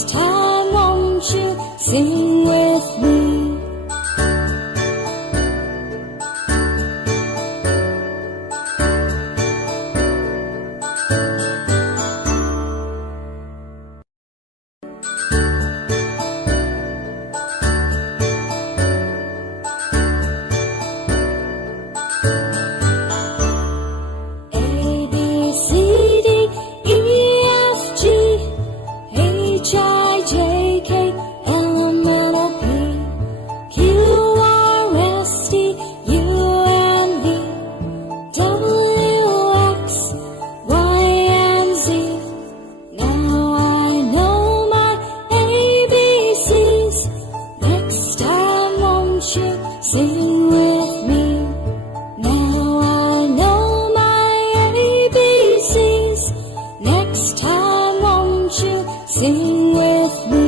Next time, won't you sing with me? Sing with me. Now I know my ABCs. Next time, won't you sing with me?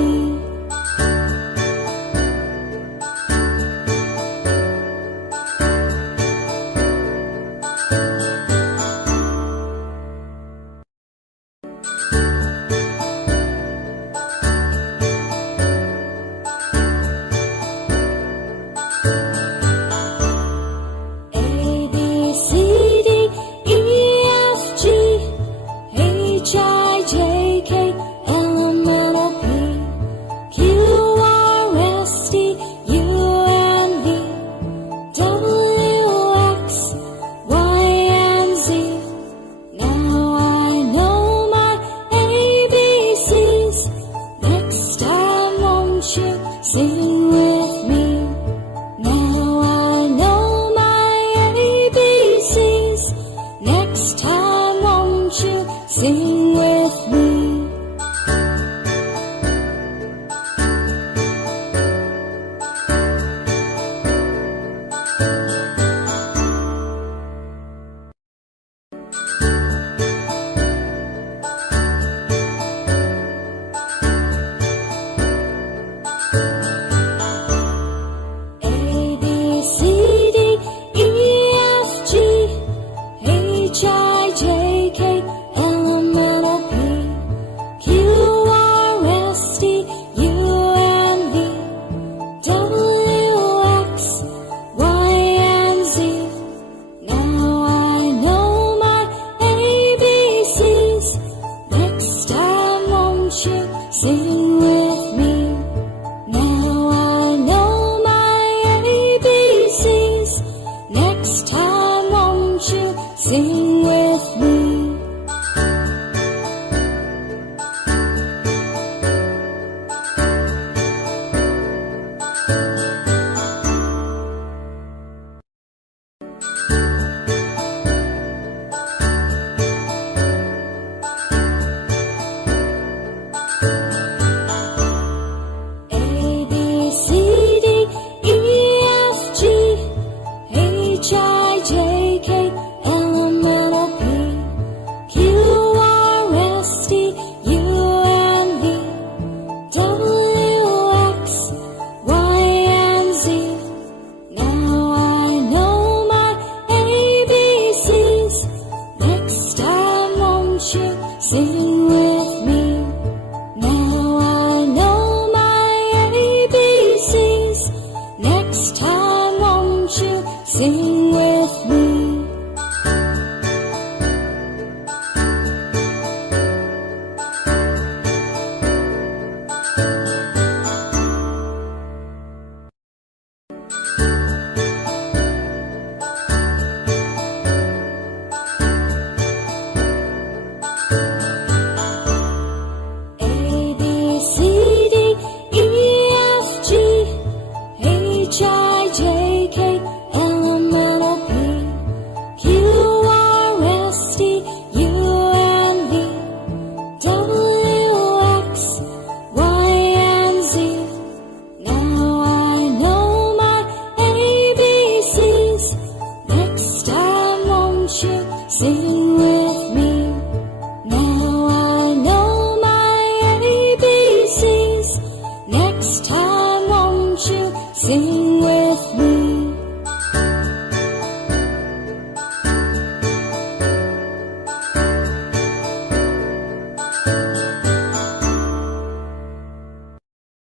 Sing with me. Now I know my ABCs. Next time, won't you sing with me? Sing with me. Now I know my ABCs. Next time, won't you sing with me? Sing with me. Now I know my ABCs. Next time, won't you sing with me? Sing with me. Now I know my ABCs. Next time, won't you sing with me?